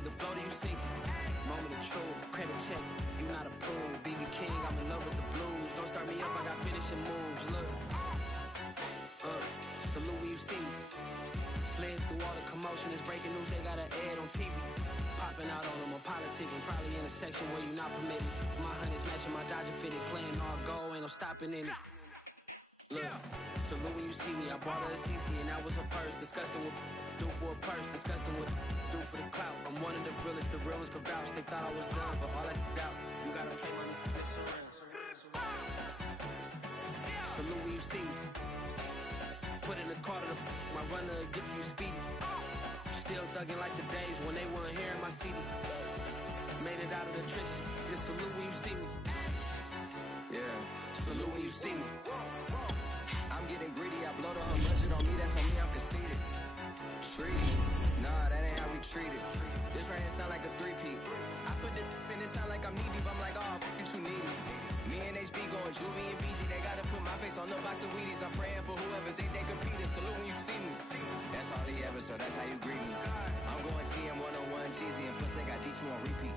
either float or you sink. Moment of truth, credit check, you not approved. BB King, I'm in love with the blues. Don't start me up, I got finishing moves. Look, salute when you see me. Slid through all the commotion, it's breaking news, they got an ad on TV. Popping out on them, I'm politicking, probably in a section where you not permitted. My honey's matching my Dodger fitted, playing all go, ain't no stopping in it. Look, salute when you see me, I bought her a CC and that was her purse. Disgusting with do for a purse, disgusting with do for the clout. I'm one of the realest, the real ones could vouch. They thought I was done, but all I doubt, you gotta play my next around. Salute when you see me. Put in the car to my runner gets you speedy. Still thugging like the days when they weren't here in my CD. Made it out of the trenches. Just salute when you see me. Yeah, salute when you see me. I'm getting greedy, I blow the whole budget on me, that's on me, I'm conceited. Treaty, nah, that ain't how we treat it. This right here sound like a three-peat. I put the in it sound like I'm knee deep, I'm like, oh, you too needy. Me and HB going Juvie and BG, they gotta put my face on the box of Wheaties. I'm praying for whoever think they competed. Salute when you see me. That's all he ever, so that's how you greet me. I'm going TM 101 cheesy, and plus they got D2 on repeat.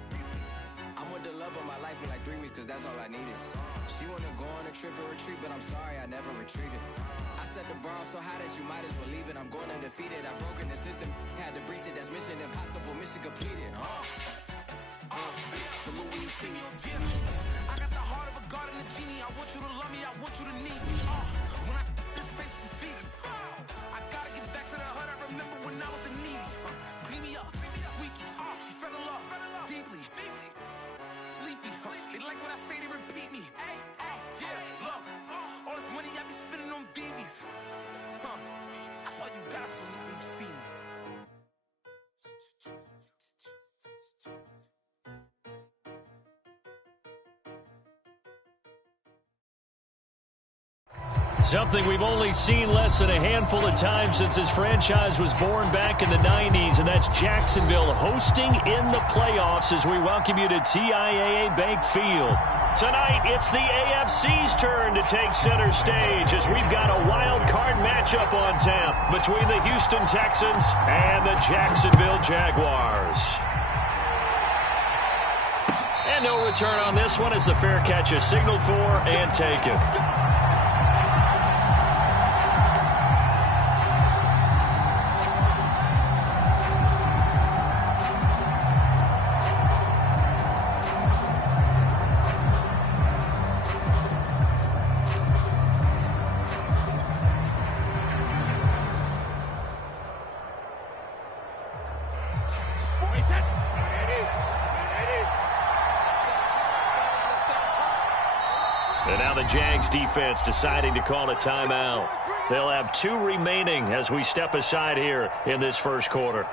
I'm with the love of my life for like 3 weeks, cause that's all I needed. She wanna go on a trip or retreat, but I'm sorry, I never retreated. I set the bar so high that you might as well leave it. I'm going undefeated, I've broken the system, had to breach it. That's mission impossible, mission completed. Salute when you see me. I got the heart of a god and a genie. I want you to love me, I want you to need me. When I this face is feedy. I gotta get back to the hood. I remember when I was the needy. Clean me up, squeaky. She fell in love deeply. Sleepy. They like what I say, they repeat me. Yeah, look, all this money I be spending on BBs. That's why you gotta salute when you see me. Something we've only seen less than a handful of times since his franchise was born back in the 90s, and that's Jacksonville hosting in the playoffs as we welcome you to TIAA Bank Field. Tonight, it's the AFC's turn to take center stage as we've got a wild card matchup on tap between the Houston Texans and the Jacksonville Jaguars. And no return on this one as the fair catch is signaled for and taken. And now the Jags defense deciding to call a timeout. They'll have 2 remaining as we step aside here in this first quarter.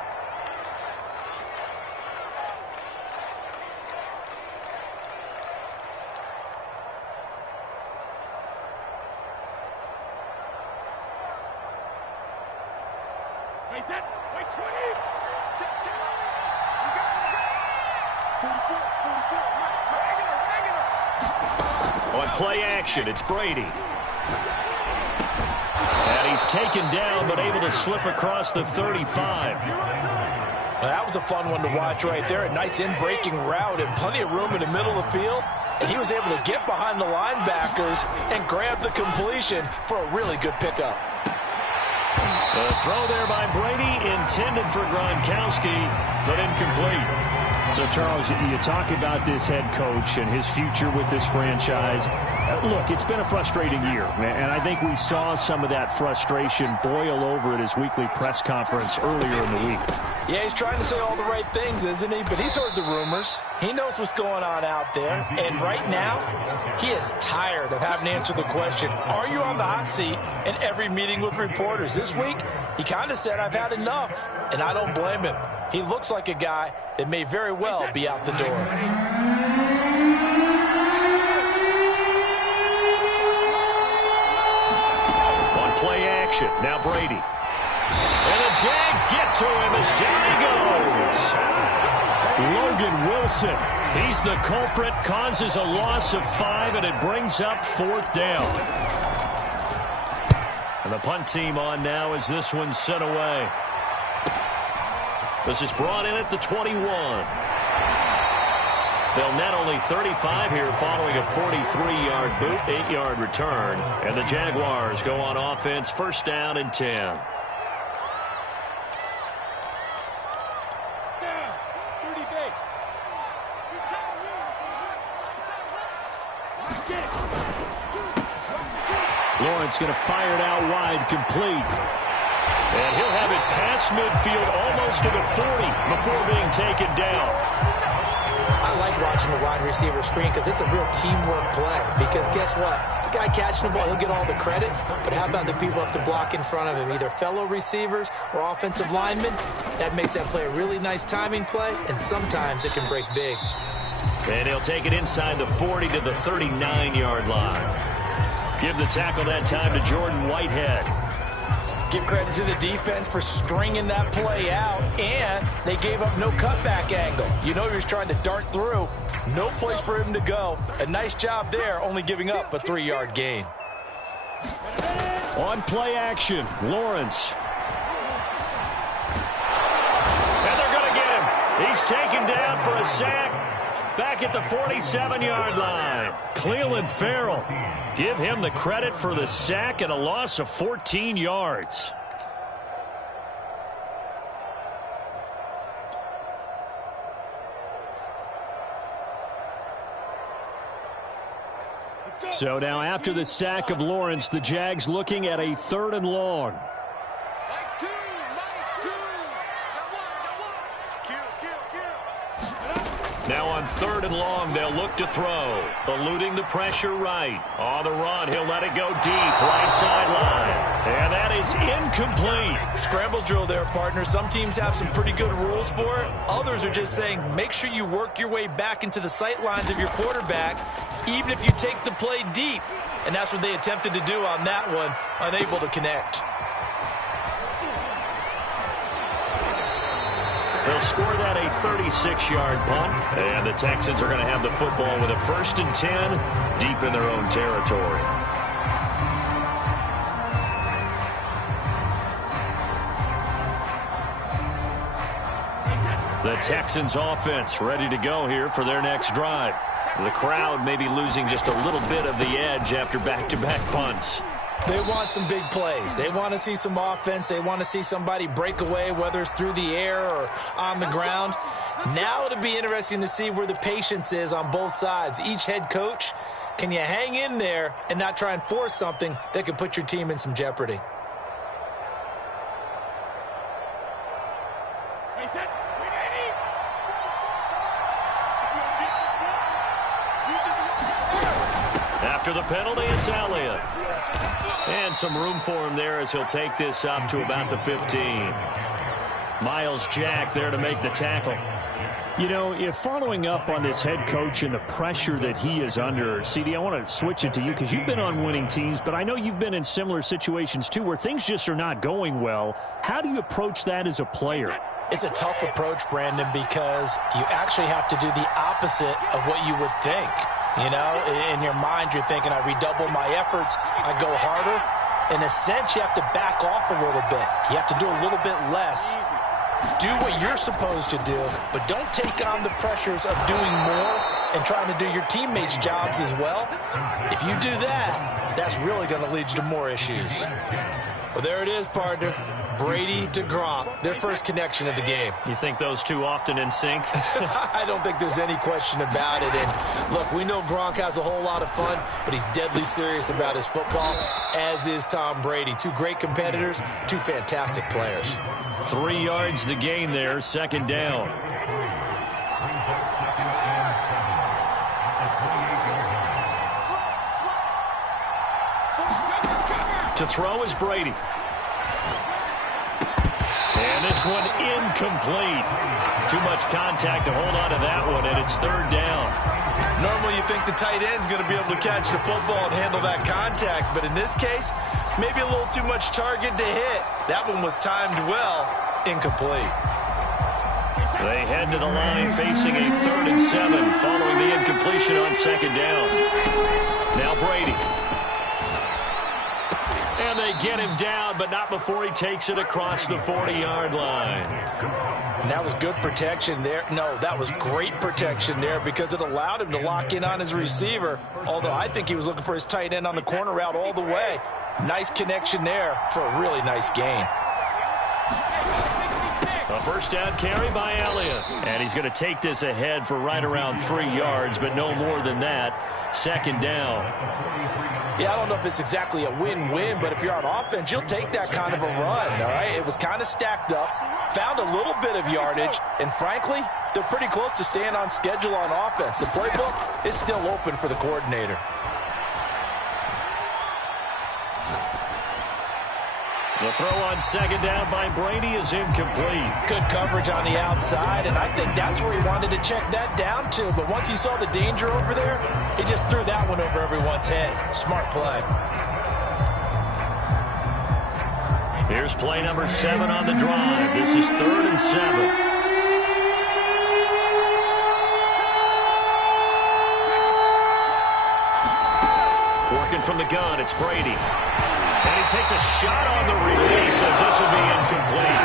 Wait 10, wait 20. On play action, it's Brady. And he's taken down, but able to slip across the 35. That was a fun one to watch right there. A nice in-breaking route and plenty of room in the middle of the field. And he was able to get behind the linebackers and grab the completion for a really good pickup. The throw there by Brady, intended for Gronkowski, but incomplete. So, Charles, you talk about this head coach and his future with this franchise. Look, it's been a frustrating year, and I think we saw some of that frustration boil over at his weekly press conference earlier in the week. Yeah, he's trying to say all the right things, isn't he? But he's heard the rumors. He knows what's going on out there. And right now, he is tired of having to answer the question, are you on the hot seat in every meeting with reporters? This week, he kind of said, I've had enough, and I don't blame him. He looks like a guy that may very well be out the door. On play action, now Brady. And the Jags get to him as down he goes. Logan Wilson, he's the culprit, causes a loss of 5, and it brings up 4th down. And the punt team on now as this one's sent away. This is brought in at the 21. They'll net only 35 here following a 43-yard boot, 8-yard return. And the Jaguars go on offense, first down and 10. Lawrence going to fire it out wide, complete. And he'll have it past midfield almost to the 40 before being taken down. I like watching the wide receiver screen because it's a real teamwork play. Because guess what? The guy catching the ball, he'll get all the credit. But how about the people up to block in front of him? Either fellow receivers or offensive linemen. That makes that play a really nice timing play. And sometimes it can break big. And he'll take it inside the 40 to the 39-yard line. Give the tackle that time to Jordan Whitehead. Give credit to the defense for stringing that play out, and they gave up no cutback angle. You know he was trying to dart through. No place for him to go. A nice job there, only giving up a 3-yard gain. On play action, Lawrence. And they're going to get him. He's taken down for a sack. Back at the 47-yard line. Clelin Ferrell. Give him the credit for the sack and a loss of 14 yards. So now after the sack of Lawrence, the Jags looking at a 3rd and long. Now on 3rd and long, they'll look to throw. Eluding the pressure right. On the run, he'll let it go deep. Right sideline. And that is incomplete. Scramble drill there, partner. Some teams have some pretty good rules for it. Others are just saying make sure you work your way back into the sight lines of your quarterback, even if you take the play deep. And that's what they attempted to do on that one, unable to connect. They'll score that a 36-yard punt, and the Texans are going to have the football with a 1st and 10 deep in their own territory. The Texans offense ready to go here for their next drive. The crowd may be losing just a little bit of the edge after back-to-back punts. They want some big plays. They want to see some offense. They want to see somebody break away, whether it's through the air or on the ground. Now it'll be interesting to see where the patience is on both sides. Each head coach, can you hang in there and not try and force something that could put your team in some jeopardy? After the penalty, it's Elliott. And some room for him there as he'll take this up to about the 15. Miles Jack there to make the tackle. You know, if following up on this head coach and the pressure that he is under, CD, I want to switch it to you because you've been on winning teams, but I know you've been in similar situations too where things just are not going well. How do you approach that as a player? It's a tough approach, Brandon, because you actually have to do the opposite of what you would think. You know, in your mind, you're thinking, I redouble my efforts, I go harder. In a sense, you have to back off a little bit. You have to do a little bit less. Do what you're supposed to do, but don't take on the pressures of doing more and trying to do your teammates' jobs as well. If you do that, that's really going to lead you to more issues. Well, there it is, partner. Brady to Gronk, their first connection of the game. You think those two often in sync? I don't think there's any question about it. And look, we know Gronk has a whole lot of fun, but he's deadly serious about his football, as is Tom Brady. Two great competitors, two fantastic players. 3 yards the gain there, 2nd down. To throw is Brady. And this one incomplete. Too much contact to hold on to that one, and it's 3rd down. Normally you think the tight end's going to be able to catch the football and handle that contact, but in this case, maybe a little too much target to hit. That one was timed well, incomplete. They head to the line facing a 3rd and 7 following the incompletion on 2nd down. Now Brady. And they get him down, but not before he takes it across the 40-yard line. And that was good protection there. No, that was great protection there because it allowed him to lock in on his receiver, although I think he was looking for his tight end on the corner route all the way. Nice connection there for a really nice gain. A first down carry by Elliott. And he's going to take this ahead for right around 3 yards, but no more than that. Second down. Yeah, I don't know if it's exactly a win-win, but if you're on offense, you'll take that kind of a run, all right? It was kind of stacked up, found a little bit of yardage, and frankly, they're pretty close to staying on schedule on offense. The playbook is still open for the coordinator. The throw on second down by Brady is incomplete. Good coverage on the outside, and I think that's where he wanted to check that down to. But once he saw the danger over there, he just threw that one over everyone's head. Smart play. Here's play number 7 on the drive. This is 3rd and 7. Working from the gun, it's Brady. And he takes a shot on the release as this will be incomplete.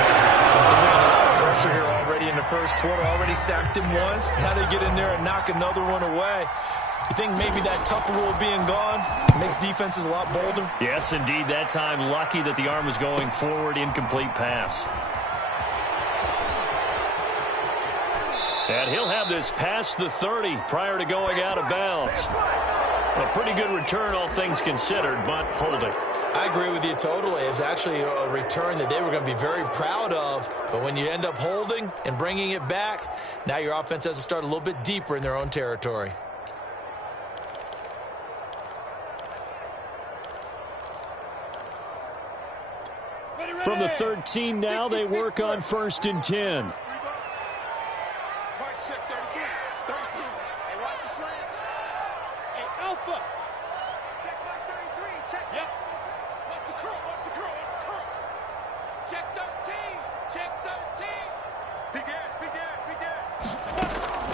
Pressure here already in the first quarter. Already sacked him once. Now they get in there and knock another one away. You think maybe that tough rule being gone makes defenses a lot bolder? Yes, indeed. That time, lucky that the arm was going forward. Incomplete pass. And he'll have this past the 30 prior to going out of bounds. A pretty good return, all things considered, but holding. I agree with you totally. It was actually a return that they were going to be very proud of. But when you end up holding and bringing it back, now your offense has to start a little bit deeper in their own territory. From the 13 now, they work on 1st and 10.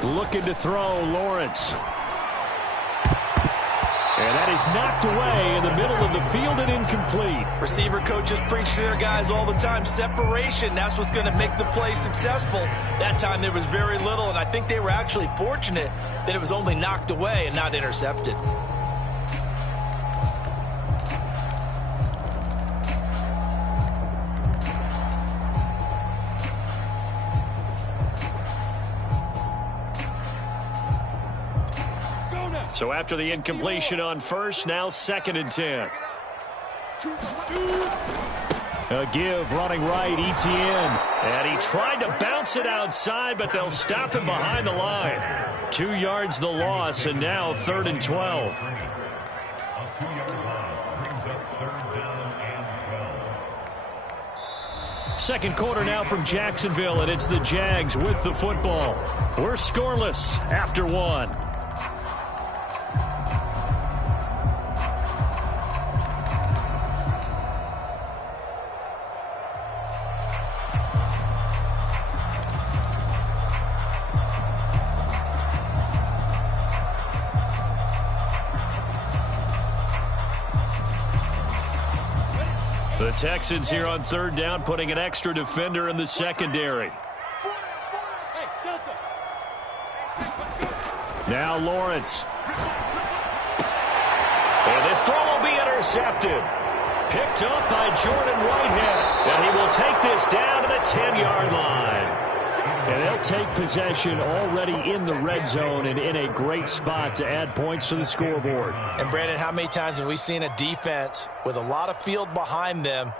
Looking to throw, Lawrence. And that is knocked away in the middle of the field and incomplete. Receiver coaches preach to their guys all the time. Separation, that's what's going to make the play successful. That time there was very little, and I think they were actually fortunate that it was only knocked away and not intercepted. So after the incompletion on 1st, now 2nd and 10. A give running right, Etienne. And he tried to bounce it outside, but they'll stop him behind the line. 2 yards the loss, and now 3rd and 12. Second quarter now from Jacksonville, and it's the Jags with the football. We're scoreless after 1. The Texans here on 3rd down, putting an extra defender in the secondary. Now Lawrence. And this throw will be intercepted. Picked up by Jordan Whitehead. And he will take this down to the 10-yard line. And they'll take possession already in the red zone and in a great spot to add points to the scoreboard. And, Brandon, how many times have we seen a defense with a lot of field behind them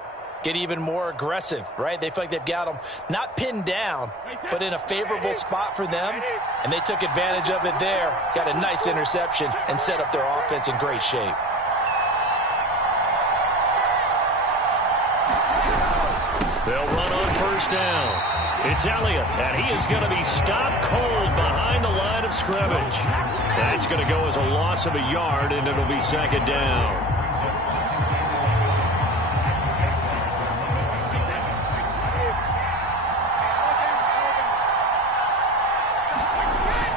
get even more aggressive, right? They feel like they've got them not pinned down, but in a favorable spot for them, and they took advantage of it there, got a nice interception, and set up their offense in great shape. They'll run on 1st down. It's Elliott, and he is going to be stopped cold behind the line of scrimmage. That's going to go as a loss of a yard, and it'll be 2nd down.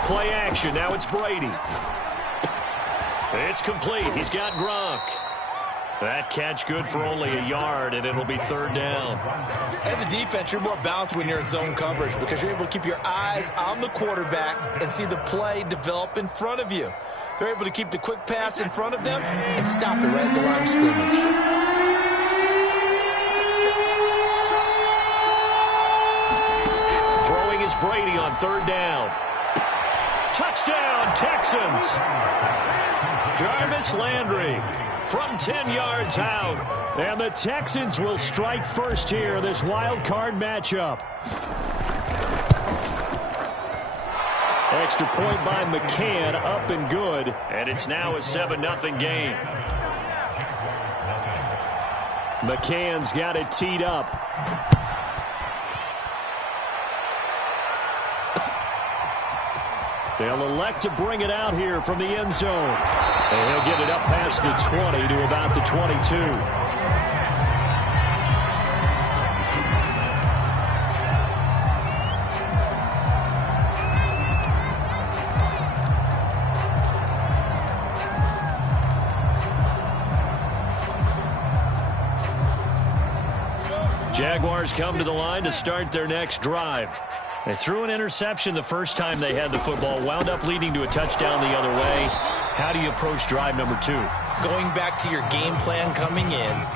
Play action. Now it's Brady. It's complete. He's got Gronk. That catch good for only a yard, and it'll be third down. As a defense, you're more balanced when you're in zone coverage because you're able to keep your eyes on the quarterback and see the play develop in front of you. They're able to keep the quick pass in front of them and stop it right at the line of scrimmage. Throwing is Brady on third down. Touchdown, Texans. Jarvis Landry from 10 yards out. And the Texans will strike first here, this wild card matchup. Extra point by McCann, up and good. And it's now a 7-0 game. McCann's got it teed up. They'll elect to bring it out here from the end zone. And he'll get it up past the 20 to about the 22. Jaguars come to the line to start their next drive. They threw an interception the first time they had the football, wound up leading to a touchdown the other way. How do you approach drive number 2? Going back to your game plan coming in,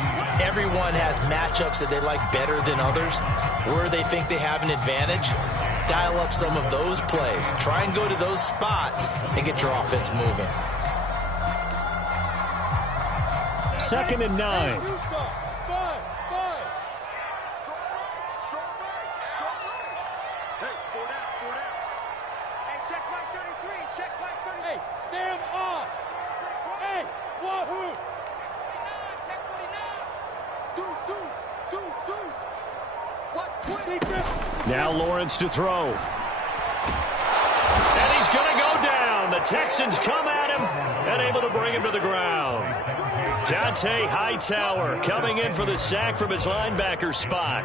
everyone has matchups that they like better than others. Where they think they have an advantage, dial up some of those plays. Try and go to those spots and get your offense moving. 2nd and 9. Now Lawrence to throw. And he's going to go down. The Texans come at him and able to bring him to the ground. Dante Hightower coming in for the sack from his linebacker spot.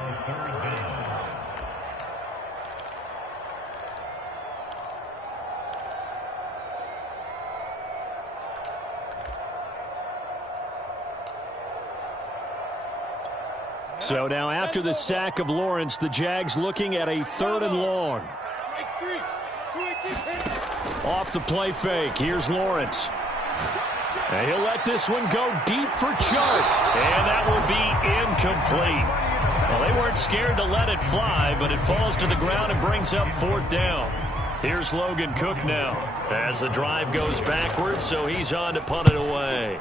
So now after the sack of Lawrence, the Jags looking at a 3rd and long. Off the play fake, here's Lawrence. And he'll let this one go deep for Chark. And that will be incomplete. Well, they weren't scared to let it fly, but it falls to the ground and brings up 4th down. Here's Logan Cook now as the drive goes backwards, so he's on to punt it away.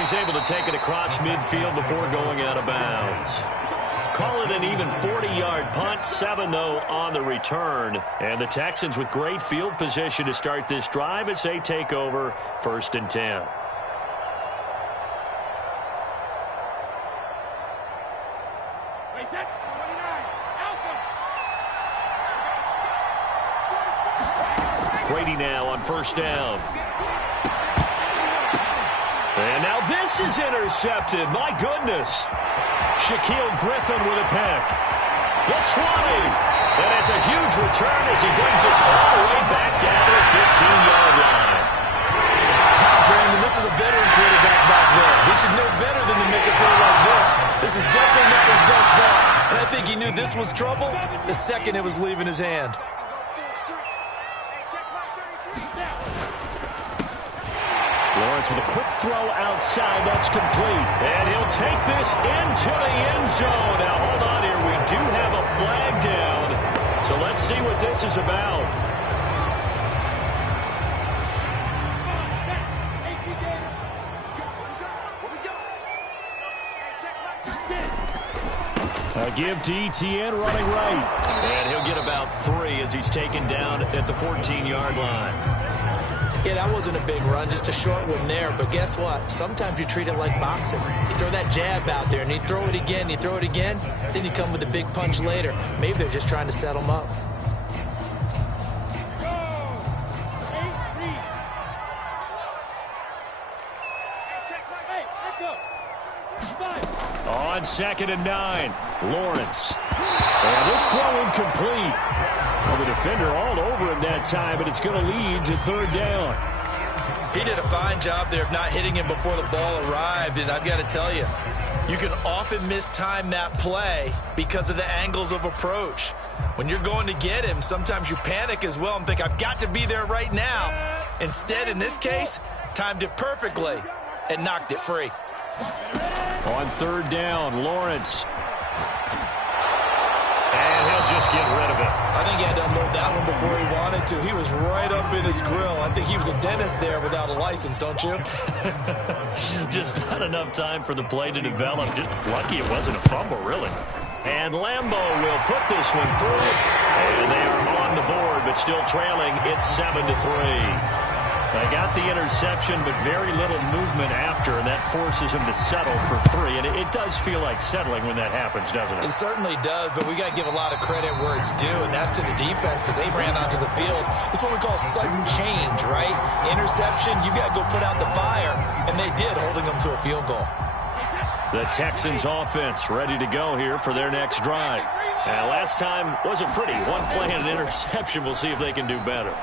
He's able to take it across midfield before going out of bounds. Call it an even 40-yard punt, 7-0 on the return. And the Texans with great field position to start this drive as they take over 1st and 10. Brady now on 1st down. And now this is intercepted. My goodness. Shaquille Griffin with a pick. The 20. And it's a huge return as he brings us all the way back down to the 15-yard line. Brandon, this is a veteran quarterback back there. He should know better than to make a throw like this. This is definitely not his best ball. And I think he knew this was trouble the second it was leaving his hand. Lawrence with a quick throw outside. That's complete. And he'll take this into the end zone. Now, hold on here. We do have a flag down. So let's see what this is about. A give to ETN running right. And he'll get about 3 as he's taken down at the 14-yard line. Yeah, that wasn't a big run, just a short one there. But guess what? Sometimes you treat it like boxing. You throw that jab out there, and you throw it again, then you come with a big punch later. Maybe they're just trying to set him up. On 2nd and 9, Lawrence. And this throw incomplete. Well, the defender all over him that time, but it's going to lead to third down. He did a fine job there of not hitting him before the ball arrived, and I've got to tell you, you can often mistime that play because of the angles of approach. When you're going to get him, sometimes you panic as well and think, I've got to be there right now. Instead, in this case, timed it perfectly and knocked it free. On third down, Lawrence. And he'll just get rid of it. I think he had to unload that one before he wanted to. He was right up in his grill. I think he was a dentist there without a license, don't you? Just not enough time for the play to develop. Just lucky it wasn't a fumble, really. And Lambeau will put this one through. And they are on the board, but still trailing. It's 7-3. They got the interception, but very little movement after, and that forces him to settle for 3. And it does feel like settling when that happens, doesn't it? It certainly does, but we got to give a lot of credit where it's due, and that's to the defense because they ran onto the field. It's what we call sudden change, right? Interception, you got to go put out the fire, and they did, holding them to a field goal. The Texans offense ready to go here for their next drive. Last time wasn't pretty. One play and an interception. We'll see if they can do better.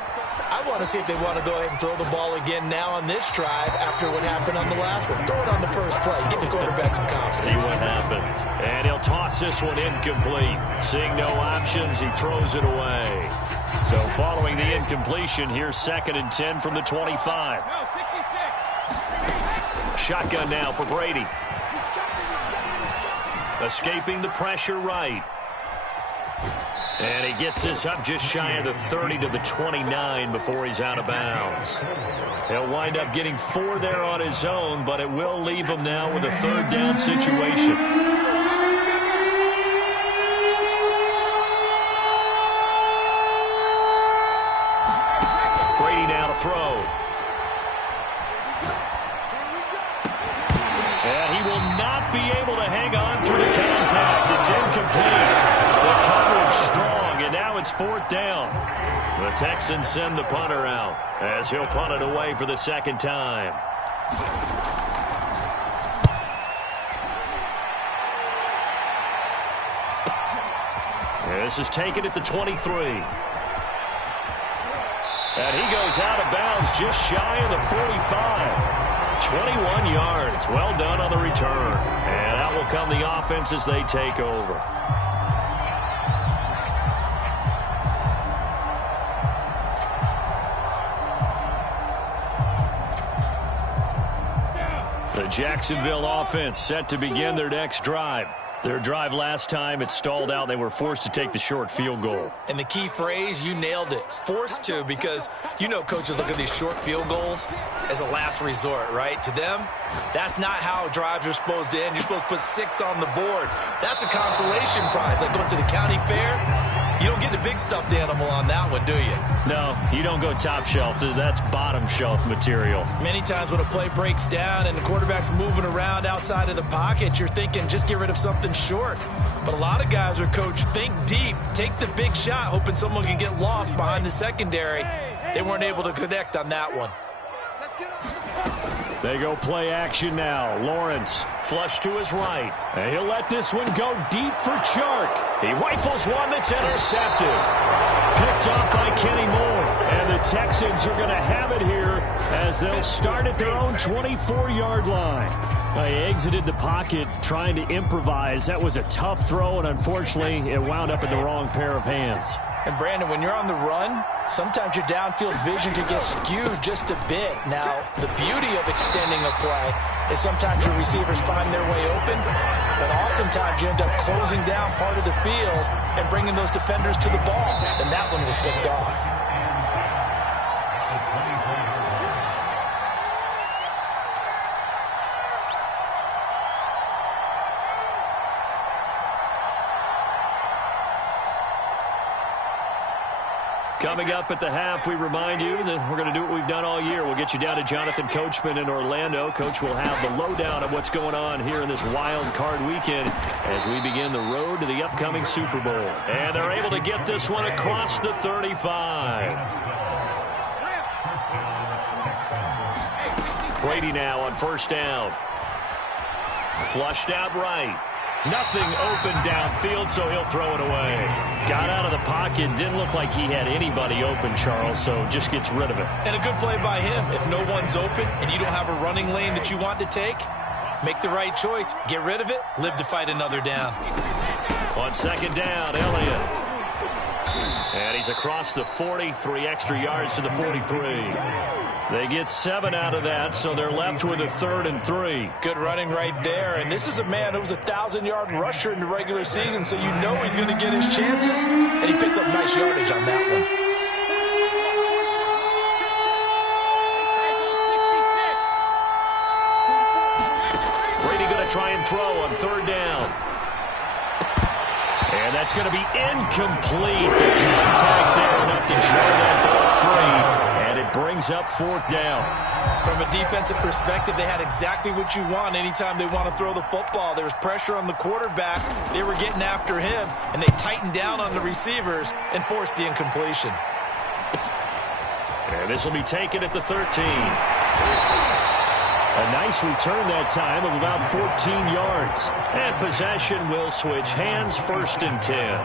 I want to see if they want to go ahead and throw the ball again now on this drive after what happened on the last one. Throw it on the first play. Give the quarterback some confidence. See what happens. And he'll toss this one incomplete. Seeing no options, he throws it away. So following the incompletion, here's 2nd and 10 from the 25. Shotgun now for Brady. Escaping the pressure right. And he gets this up just shy of the 30 to the 29 before he's out of bounds. He'll wind up getting 4 there on his own, but it will leave him now with a third down situation. Brady now to throw. And he will not be able to hang on through the contact. It's incomplete. The coverage strong, and now it's 4th down. The Texans send the punter out as he'll punt it away for the second time. This is taken at the 23. And he goes out of bounds just shy of the 45. 21 yards. Well done on the return. And out will come the offense as they take over. The Jacksonville offense set to begin their next drive. Their drive last time, it stalled out. They were forced to take the short field goal. And the key phrase, you nailed it. Forced to, because you know coaches look at these short field goals as a last resort, right? To them, that's not how drives are supposed to end. You're supposed to put 6 on the board. That's a consolation prize. Like going to the county fair, you don't get the big stuffed animal on that one, do you? No, you don't go top shelf. That's bottom shelf material. Many times when a play breaks down and the quarterback's moving around outside of the pocket, you're thinking just get rid of something short. But a lot of guys are coached, think deep, take the big shot, hoping someone can get lost behind the secondary. They weren't able to connect on that one. They go play action now. Lawrence flush to his right. And he'll let this one go deep for Chark. He rifles one that's intercepted. Picked off by Kenny Moore. And the Texans are going to have it here as they'll start at their own 24-yard line. He exited the pocket trying to improvise. That was a tough throw, and unfortunately, it wound up in the wrong pair of hands. And, Brandon, when you're on the run, sometimes your downfield vision can get skewed just a bit. Now, the beauty of extending a play is sometimes your receivers find their way open, but oftentimes you end up closing down part of the field and bringing those defenders to the ball. And that one was picked off. Coming up at the half, we remind you that we're going to do what we've done all year. We'll get you down to Jonathan Coachman in Orlando. Coach will have the lowdown of what's going on here in this wild card weekend as we begin the road to the upcoming Super Bowl. And they're able to get this one across the 35. Brady now on first down. Flushed out right. Nothing open downfield, so he'll throw it away. Got out of the pocket. Didn't look like he had anybody open, Charles, so just gets rid of it. And a good play by him. If no one's open and you don't have a running lane that you want to take, make the right choice. Get rid of it. Live to fight another down. On second down, Elliott. And he's across the 40, 3 extra yards to the 43. They get 7 out of that, so they're left with a 3rd and 3. Good running right there. And this is a man who was a 1,000-yard rusher in the regular season, so you know he's going to get his chances. And he picks up nice yardage on that one. Brady going to try and throw on 3rd down. And that's going to be incomplete. The contact there enough to jar that ball free. And it brings up 4th down. From a defensive perspective, they had exactly what you want anytime they want to throw the football. There was pressure on the quarterback. They were getting after him, and they tightened down on the receivers and forced the incompletion. And this will be taken at the 13. A nice return that time of about 14 yards. And possession will switch hands, 1st and 10.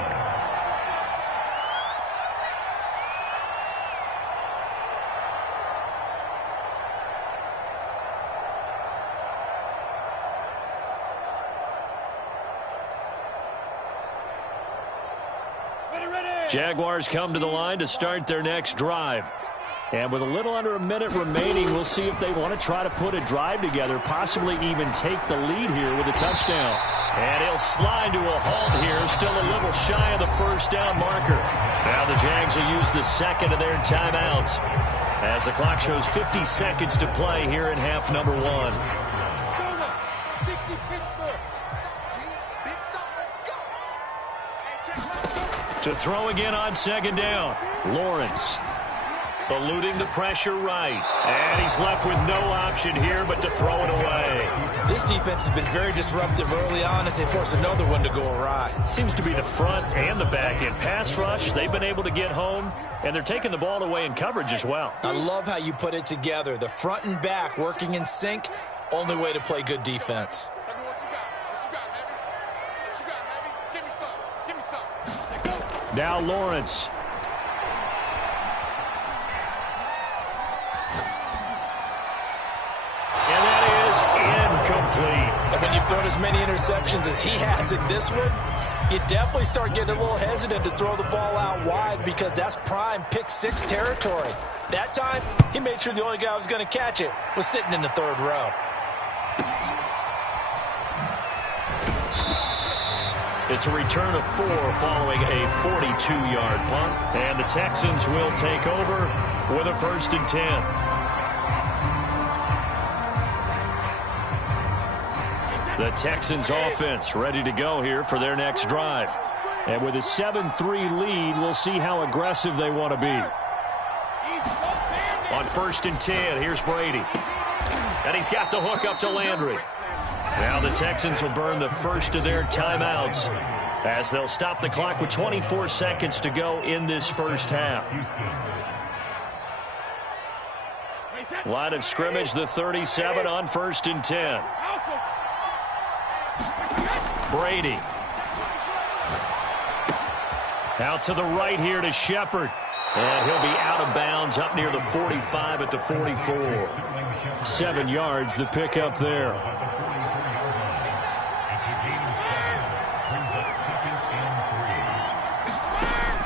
Jaguars come to the line to start their next drive. And with a little under a minute remaining, we'll see if they want to try to put a drive together, possibly even take the lead here with a touchdown. And he'll slide to a halt here, still a little shy of the 1st down marker. Now the Jags will use the 2nd of their timeouts as the clock shows 50 seconds to play here in half number 1. To throw again on 2nd down, Lawrence. Eluding the pressure right. And he's left with no option here but to throw it away. This defense has been very disruptive early on as they force another one to go awry. Seems to be the front and the back end. Pass rush, they've been able to get home, and they're taking the ball away in coverage as well. I love how you put it together. The front and back working in sync, only way to play good defense. Now Lawrence. And that is incomplete. And when you've thrown as many interceptions as he has in this one, you definitely start getting a little hesitant to throw the ball out wide because that's prime pick 6 territory. That time, he made sure the only guy who was going to catch it was sitting in the 3rd row. It's a return of 4 following a 42-yard punt. And the Texans will take over with a 1st and 10. The Texans offense ready to go here for their next drive. And with a 7-3 lead, we'll see how aggressive they want to be. On 1st and 10, here's Brady. And he's got the hook up to Landry. Now the Texans will burn the 1st of their timeouts as they'll stop the clock with 24 seconds to go in this 1st half. Line of scrimmage, the 37 on 1st and 10. Brady. Out to the right here to Shepard. And he'll be out of bounds up near the 45 at the 44. 7 yards, the pickup there.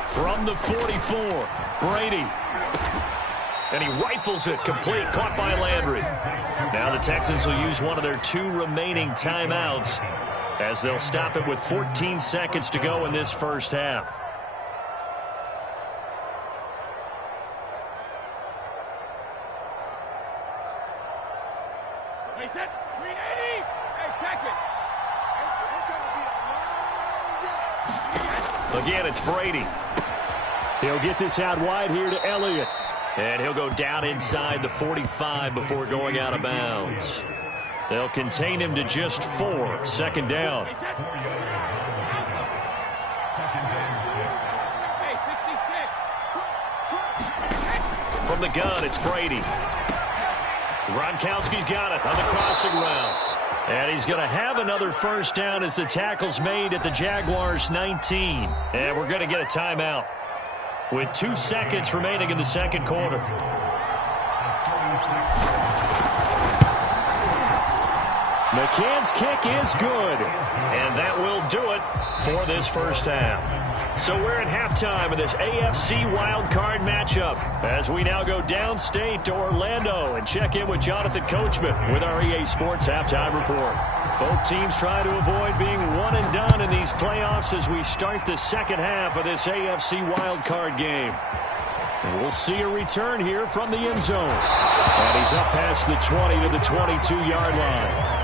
From the 44, Brady. And he rifles it complete, caught by Landry. Now the Texans will use one of their 2 remaining timeouts as they'll stop it with 14 seconds to go in this 1st half. Again, it's Brady. He'll get this out wide here to Elliott. And he'll go down inside the 45 before going out of bounds. They'll contain him to just 4. 2nd down. From the gun, it's Brady. Gronkowski's got it on the crossing route. And he's going to have another first down as the tackle's made at the Jaguars' 19. And we're going to get a timeout with 2 seconds remaining in the second quarter. McCann's kick is good. And that will do it for this first half. So we're at halftime of this AFC wildcard matchup as we now go downstate to Orlando and check in with Jonathan Coachman with our EA Sports Halftime Report. Both teams try to avoid being one and done in these playoffs as we start the second half of this AFC wildcard game. And we'll see a return here from the end zone. And he's up past the 20 to the 22-yard line.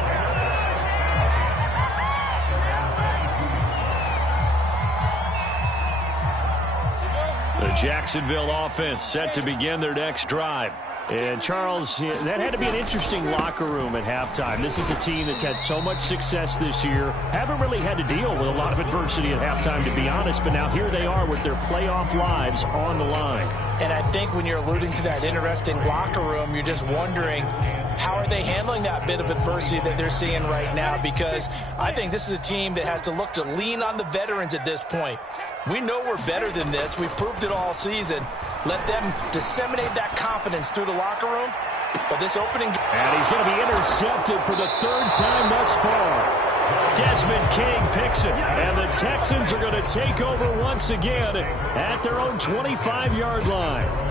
The Jacksonville offense set to begin their next drive. And, Charles, that had to be an interesting locker room at halftime. This is a team that's had so much success this year. Haven't really had to deal with a lot of adversity at halftime, to be honest. But now here they are with their playoff lives on the line. And I think when you're alluding to that interesting locker room, you're just wondering, how are they handling that bit of adversity that they're seeing right now? Because I think this is a team that has to look to lean on the veterans at this point. We know we're better than this. We've proved it all season. Let them disseminate that confidence through the locker room. But this opening... And he's going to be intercepted for the third time thus far. Desmond King picks it. And the Texans are going to take over once again at their own 25-yard line.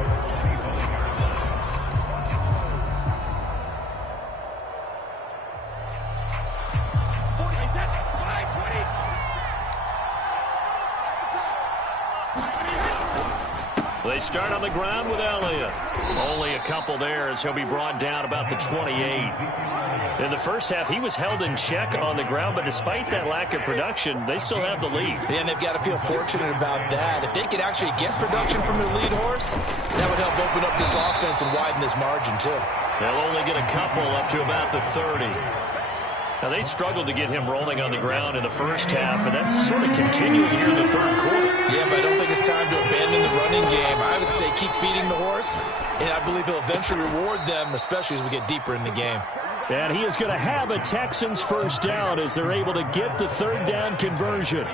They start on the ground with Elliott. Only a couple there as he'll be brought down about the 28. In the first half, he was held in check on the ground, but despite that lack of production, they still have the lead. And they've got to feel fortunate about that. If they could actually get production from their lead horse, that would help open up this offense and widen this margin, too. They'll only get a couple up to about the 30. Now, they struggled to get him rolling on the ground in the first half, and that's sort of continuing here in the third quarter. Yeah, but I don't think it's time to abandon the running game. I would say keep feeding the horse, and I believe he'll eventually reward them, especially as we get deeper in the game. And he is going to have a Texans first down as they're able to get the third down conversion.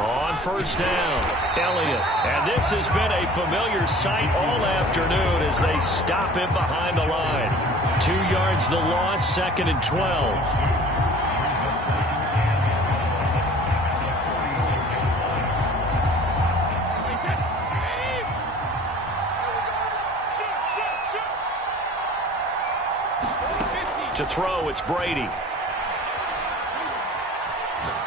On first down, Elliott. And this has been a familiar sight all afternoon as they stop him behind the line. 2 yards the loss, 2nd and 12. To throw, it's Brady.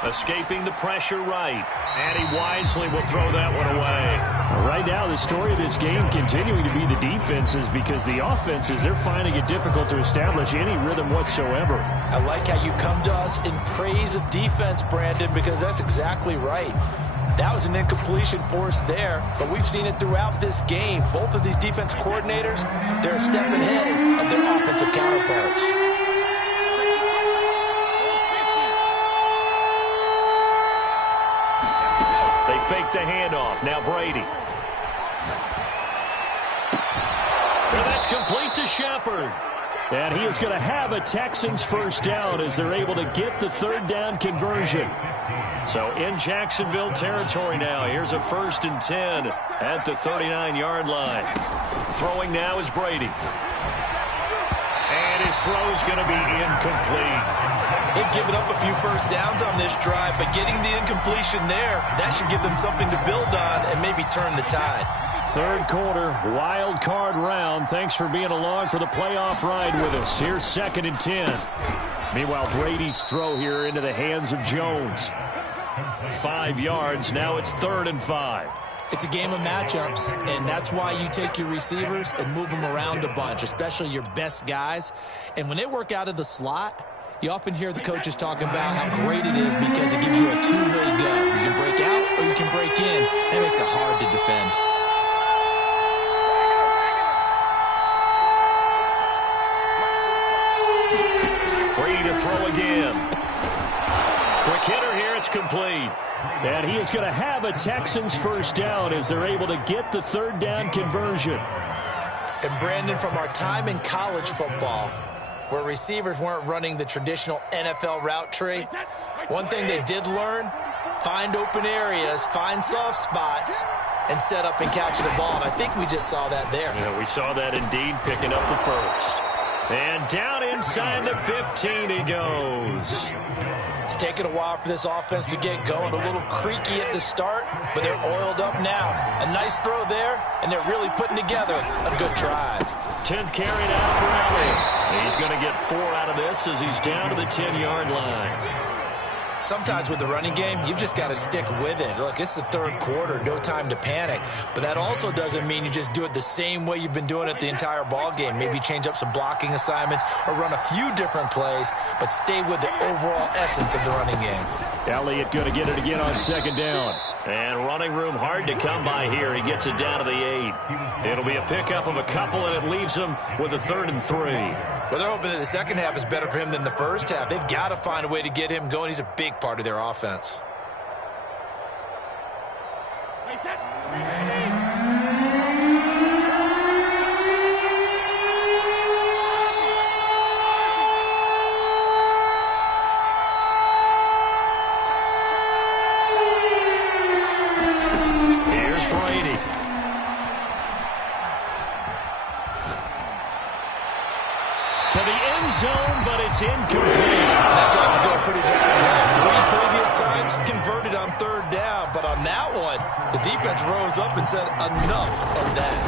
Escaping the pressure right. And he wisely will throw that one away. Right now, the story of this game continuing to be the defenses, because the offenses, they're finding it difficult to establish any rhythm whatsoever. I like how you come to us in praise of defense, Brandon, because that's exactly right. That was an incompletion force there, but we've seen it throughout this game. Both of these defense coordinators, they're a step ahead of their offensive counterparts. They fake the handoff. Now Brady. And that's complete to Shepard. And he is going to have a Texans first down as they're able to get the third down conversion. So in Jacksonville territory now. Here's a 1st and 10 at the 39-yard line. Throwing now is Brady. And his throw's going to be incomplete. They've given up a few first downs on this drive, but getting the incompletion there, that should give them something to build on and maybe turn the tide. Third quarter, wild card round. Thanks for being along for the playoff ride with us. Here's 2nd and 10. Meanwhile, Brady's throw here into the hands of Jones. 5 yards. Now it's 3rd and 5. It's a game of matchups, and that's why you take your receivers and move them around a bunch, especially your best guys. And when they work out of the slot, you often hear the coaches talking about how great it is because it gives you a two-way go. You can break out or you can break in. That makes it hard to defend. Brady to throw again. Quick hitter here. It's complete. And he is going to have a Texans first down as they're able to get the third down conversion. And Brandon, from our time in college football, where receivers weren't running the traditional NFL route tree, one thing they did learn, find open areas, find soft spots, and set up and catch the ball. And I think we just saw that there. Yeah, we saw that indeed, picking up the first. And down inside the 15 he goes. It's taken a while for this offense to get going. A little creaky at the start, but they're oiled up now. A nice throw there, and they're really putting together a good drive. 10th carry now for Elliott. He's going to get 4 out of this as he's down to the 10-yard line. Sometimes with the running game, you've just got to stick with it. Look, it's the third quarter, no time to panic. But that also doesn't mean you just do it the same way you've been doing it the entire ball game. Maybe change up some blocking assignments or run a few different plays, but stay with the overall essence of the running game. Elliott going to get it again on second down. And running room hard to come by here. He gets it down to the 8. It'll be a pickup of a couple, and it leaves him with a 3rd and 3. Well, they're hoping that the second half is better for him than the first half. They've got to find a way to get him going. He's a big part of their offense. Here's Brady. To the end zone, but it's incomplete. That drive was going pretty damn well. 3 previous times converted on 3rd down, but on that one, the defense rose up and said enough of that.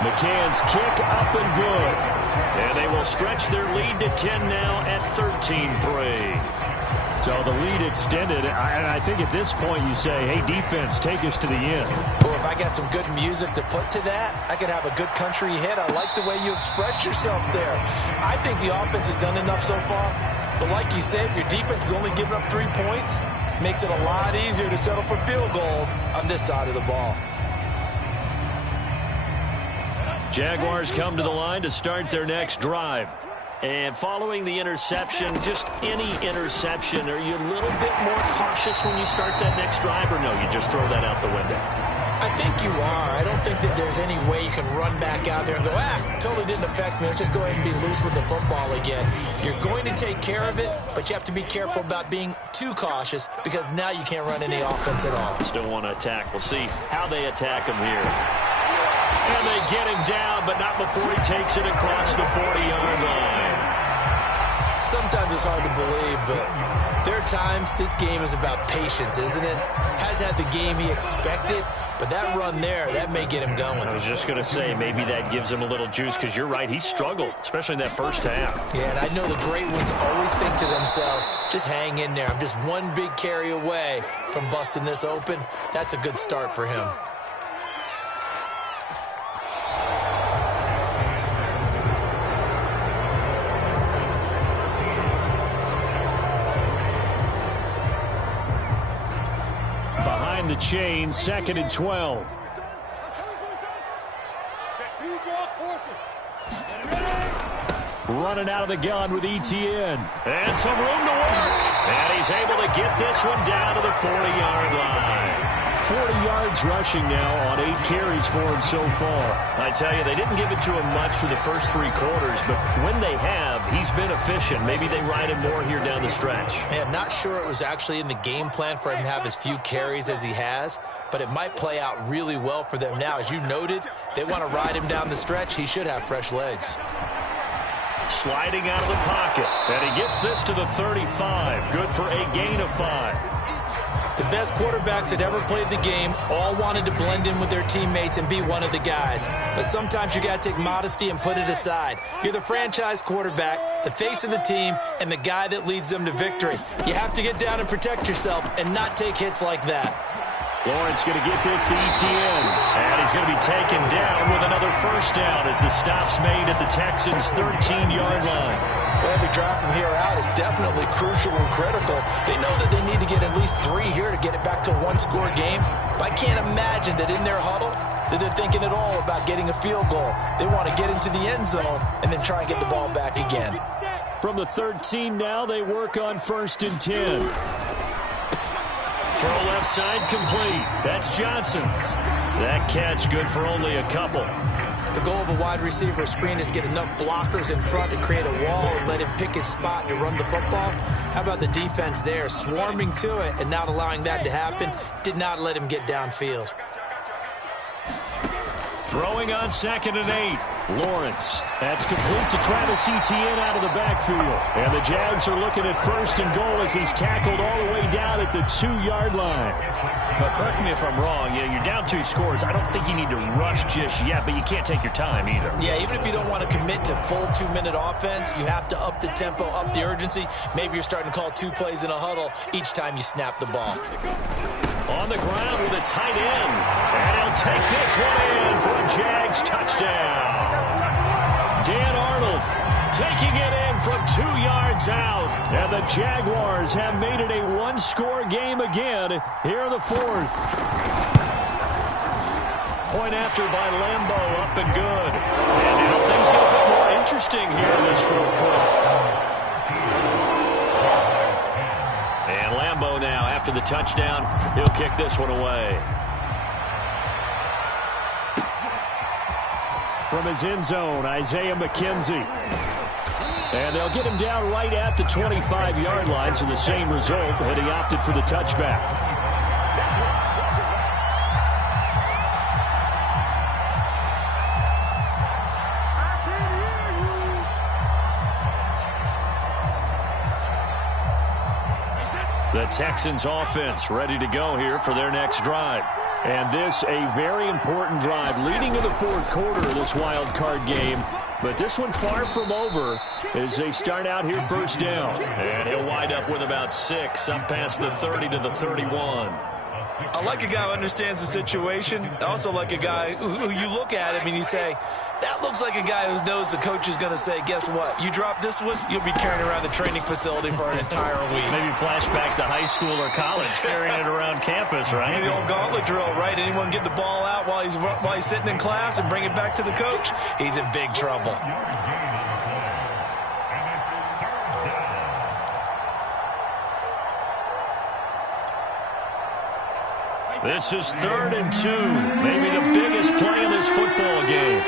McCann's kick up and good. And they will stretch their lead to 10 now at 13-3. So the lead extended, and I think at this point you say, hey, defense, take us to the end. Well, if I got some good music to put to that, I could have a good country hit. I like the way you expressed yourself there. I think the offense has done enough so far. But like you said, if your defense is only giving up 3 points, makes it a lot easier to settle for field goals on this side of the ball. Jaguars come to the line to start their next drive. And following the interception, just any interception, are you a little bit more cautious when you start that next drive, or no, you just throw that out the window? I think you are. I don't think that there's any way you can run back out there and go, totally didn't affect me. Let's just go ahead and be loose with the football again. You're going to take care of it, but you have to be careful about being too cautious because now you can't run any offense at all. Still want to attack. We'll see how they attack him here. And they get him down, but not before he takes it across the 40-yard line. Sometimes it's hard to believe, but there are times this game is about patience, isn't it? Has had the game he expected, but that run there, that may get him going. I was just going to say, maybe that gives him a little juice, because you're right, he struggled, especially in that first half. Yeah, and I know the great ones always think to themselves, just hang in there. I'm just one big carry away from busting this open. That's a good start for him. The chain, 2nd and 12. Running out of the gun with ETN. And some room to work. And he's able to get this one down to the 40-yard line. 40 yards rushing now on 8 carries for him so far. I tell you, they didn't give it to him much for the first 3 quarters, but when they have, he's been efficient. Maybe they ride him more here down the stretch. Hey, I'm not sure it was actually in the game plan for him to have as few carries as he has, but it might play out really well for them now. As you noted, they want to ride him down the stretch. He should have fresh legs. Sliding out of the pocket, and he gets this to the 35. Good for a gain of 5. The best quarterbacks that ever played the game all wanted to blend in with their teammates and be one of the guys. But sometimes you got to take modesty and put it aside. You're the franchise quarterback, the face of the team, and the guy that leads them to victory. You have to get down and protect yourself and not take hits like that. Lawrence going to get this to ETN. And he's going to be taken down with another first down as the stop's made at the Texans' 13-yard line. Well, every drive from here out is definitely crucial and critical. They know that they need to get at least 3 here to get it back to a 1-score game. But I can't imagine that in their huddle that they're thinking at all about getting a field goal. They want to get into the end zone and then try and get the ball back again. From the 13 now, they work on 1st and 10. Throw left side complete. That's Johnson. That catch good for only a couple. The goal of a wide receiver screen is get enough blockers in front to create a wall and let him pick his spot to run the football. How about the defense there, swarming to it and not allowing that to happen? Did not let him get downfield. Throwing on 2nd and 8. Lawrence. That's complete to Travis Etienne out of the backfield. And the Jags are looking at 1st and goal as he's tackled all the way down at the 2-yard line. But correct me if I'm wrong. You're down 2 scores. I don't think you need to rush just yet, but you can't take your time either. Yeah, even if you don't want to commit to full 2-minute offense, you have to up the tempo, up the urgency. Maybe you're starting to call 2 plays in a huddle each time you snap the ball. On the ground with a tight end. And he'll take this one in for a Jags touchdown. Dan Arnold taking it in from 2 yards out. And the Jaguars have made it a 1-score game again here in the 4th. Point after by Lambo, up and good. And now things get a bit more interesting here in this 4th quarter. And Lambo now, after the touchdown, he'll kick this one away. From his end zone, Isaiah McKenzie. And they'll get him down right at the 25-yard line, so the same result, but he opted for the touchback. The Texans offense ready to go here for their next drive. And this a very important drive leading into the 4th quarter of this wild card game. But this one far from over as they start out here 1st down. And he'll wind up with about 6 up past the 30 to the 31. I like a guy who understands the situation. I also like a guy who you look at him and you say, that looks like a guy who knows the coach is going to say, guess what? You drop this one, you'll be carrying around the training facility for an entire week. Maybe flashback to high school or college, carrying it around campus, right? Maybe the old gauntlet drill, right? Anyone get the ball out while he's sitting in class and bring it back to the coach? He's in big trouble. This is 3rd and 2, maybe the biggest play in this football game.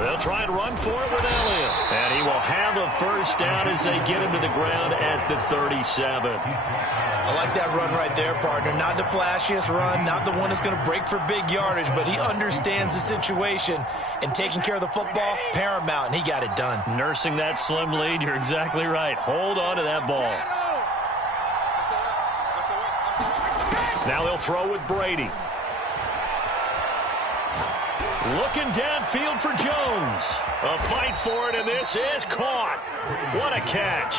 They'll try and run for it with Elliott. And he will have a 1st down as they get him to the ground at the 37. I like that run right there, partner. Not the flashiest run, not the one that's going to break for big yardage, but he understands the situation, and taking care of the football, paramount, and he got it done. Nursing that slim lead, you're exactly right. Hold on to that ball. Now he'll throw with Brady. Looking downfield for Jones. A fight for it, and this is caught. What a catch.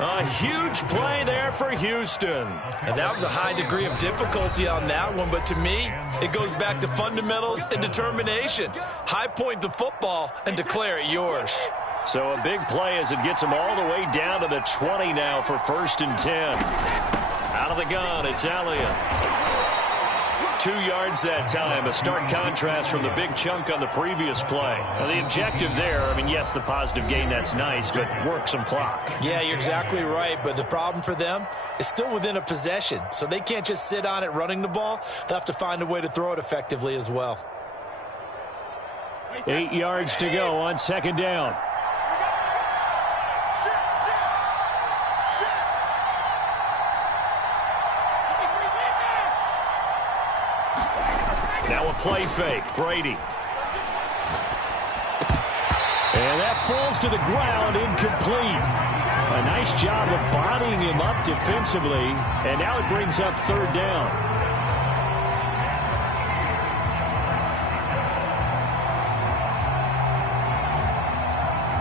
A huge play there for Houston. And that was a high degree of difficulty on that one, but to me, it goes back to fundamentals and determination. High point the football and declare it yours. So a big play as it gets him all the way down to the 20 now for 1st and 10. Out of the gun, it's Elliott. 2 yards that time, a stark contrast from the big chunk on the previous play. Now, the objective there, I mean, yes, the positive gain, that's nice, but work some clock. Yeah, you're exactly right, but the problem for them is still within a possession, so they can't just sit on it running the ball. They'll have to find a way to throw it effectively as well. 8 yards to go on 2nd down. Now a play fake, Brady. And that falls to the ground, incomplete. A nice job of bodying him up defensively, and now it brings up 3rd down.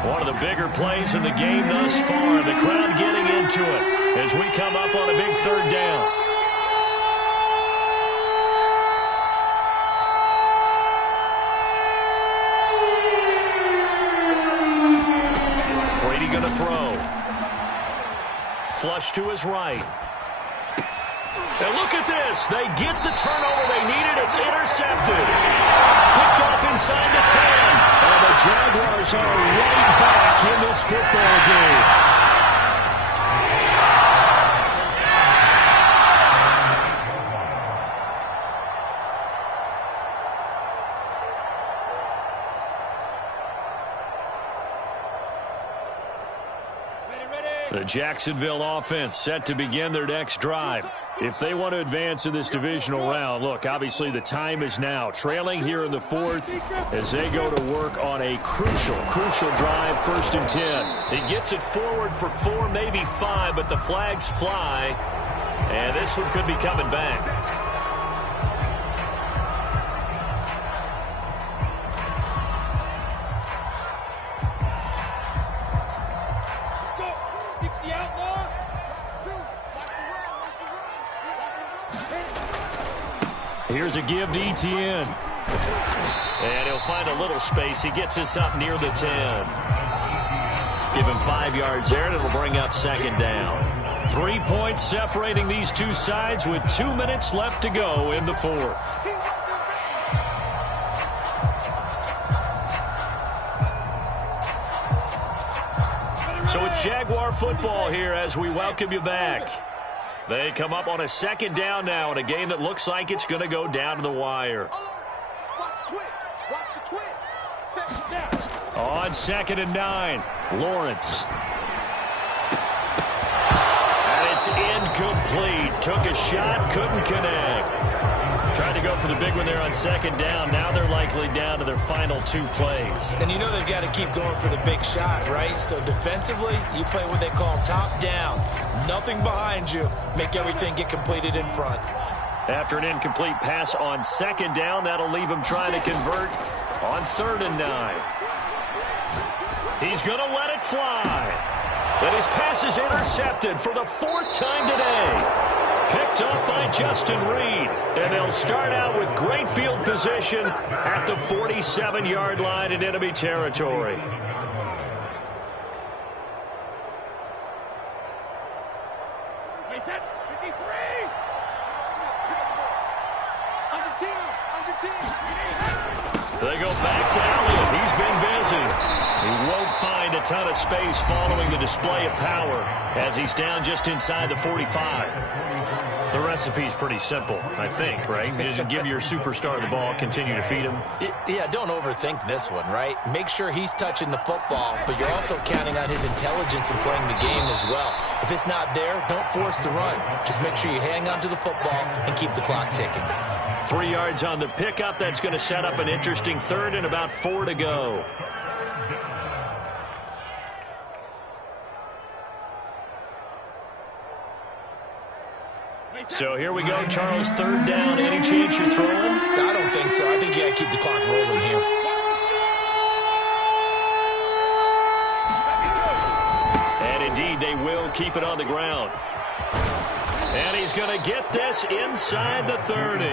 One of the bigger plays in the game thus far. The crowd getting into it as we come up on a big 3rd down. going to throw. Flush to his right. And look at this. They get the turnover they needed. It's intercepted. Picked off inside the 10. And the Jaguars are right back in this football game. The Jacksonville offense set to begin their next drive. If they want to advance in this divisional round, look, obviously the time is now. Trailing here in the fourth as they go to work on a crucial drive, 1st and 10. He gets it forward for 4, maybe 5, but the flags fly, and this one could be coming back. Here's a give to Etienne. And he'll find a little space. He gets this up near the 10. Give him 5 yards there, and it'll bring up 2nd down. 3 points separating these two sides with 2 minutes left to go in the fourth. So it's Jaguar football here as we welcome you back. They come up on a 2nd down now in a game that looks like it's going to go down to the wire. On 2nd and 9, Lawrence. And it's incomplete. Took a shot, couldn't connect. Tried to go for the big one there on 2nd down. Now they're likely down to their final 2 plays. And you know they've got to keep going for the big shot, right? So defensively, you play what they call top down. Nothing behind you. Make everything get completed in front. After an incomplete pass on 2nd down, that'll leave him trying to convert on 3rd and 9. He's going to let it fly. But his pass is intercepted for the 4th time today. Picked up by Justin Reed. And they'll start out with great field position at the 47-yard line in enemy territory. They go back to Elliott. He's been busy. He won't find a ton of space following the display of power as he's down just inside the 45. The recipe's pretty simple, I think, right? Just give your superstar the ball, continue to feed him. Yeah, don't overthink this one, right? Make sure he's touching the football, but you're also counting on his intelligence in playing the game as well. If it's not there, don't force the run. Just make sure you hang on to the football and keep the clock ticking. 3 yards on the pickup. That's going to set up an interesting 3rd and about 4 to go. So here we go, Charles, 3rd down. Any chance you're throwing? I don't think so. I think you got to keep the clock rolling here. And indeed, they will keep it on the ground. And he's going to get this inside the 30.